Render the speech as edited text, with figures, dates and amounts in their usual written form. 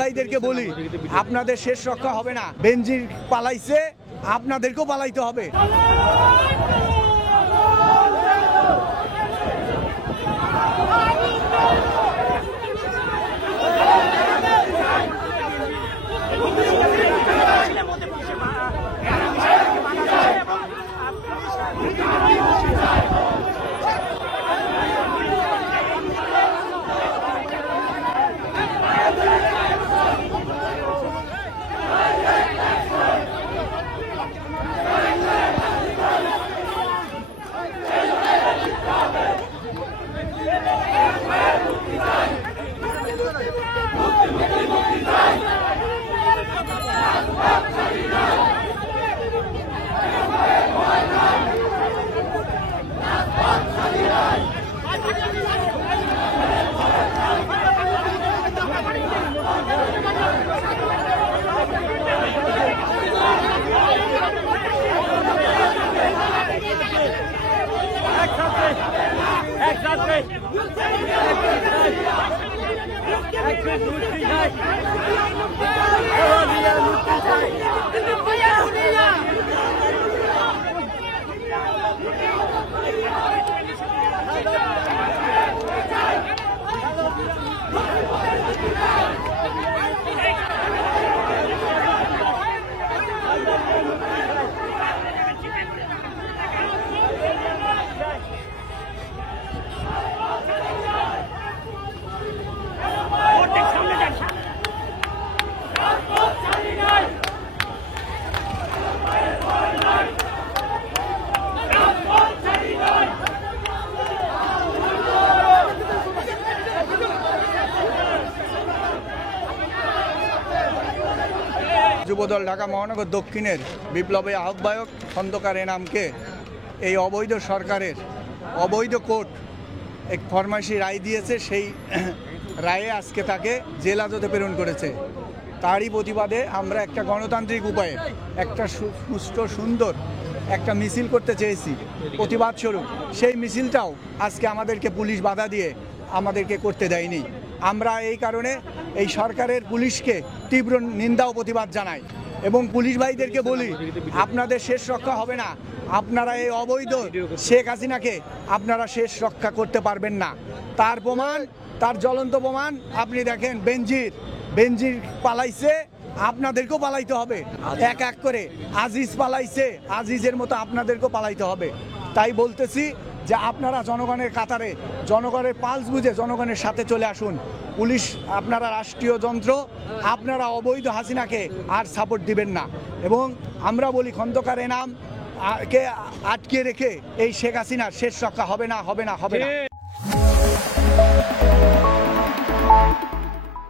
ভাইদেরকে বলি, আপনাদের শেষ রক্ষা হবে না। বেনজির পালাইছে, আপনাদেরকেও পালাইতে হবে। যুবদল ঢাকা মহানগর দক্ষিণের বিপ্লবী আহ্বায়ক খন্দকার এনামকে এই অবৈধ সরকারের অবৈধ কোর্ট এক ফরমাইশি রায় দিয়েছে, সেই রায়ে আজকে তাকে জেল হাজতে প্রেরণ করেছে। তারই প্রতিবাদে আমরা একটা গণতান্ত্রিক উপায়ে একটা সুষ্ঠু সুন্দর একটা মিছিল করতে চেয়েছি প্রতিবাদ স্বরূপ। সেই মিছিলটাও আজকে আমাদেরকে পুলিশ বাধা দিয়ে আমাদেরকে করতে দেয়নি। আমরা এই কারণে এই সরকারের পুলিশকে তীব্র নিন্দা ও প্রতিবাদ জানাই এবং পুলিশ ভাইদেরকে বলি, আপনাদের শেষ রক্ষা হবে না। আপনারা এই অবৈধ শেখ হাসিনাকে আপনারা শেষ রক্ষা করতে পারবেন না। তার প্রমাণ, তার জ্বলন্ত প্রমাণ আপনি দেখেন। বেনজির পালাইছে, আপনাদেরকেও পালাইতে হবে এক এক করে। আজিজ পালাইছে, আজিজের মতো আপনাদেরকেও পালাইতে হবে। তাই বলতেছি যে আপনারা জনগণের কাতারে, জনগণের পালস বুঝে জনগণের সাথে চলে আসুন। পুলিশ আপনারা রাষ্ট্রীয় যন্ত্র, আপনারা অবৈধ হাসিনাকে আর সাপোর্ট দিবেন না। এবং আমরা বলি, খন্দকার এনাম কে আটকে রেখে এই শেখ হাসিনার শেষ রক্ষা হবে না, হবে না, হবে না।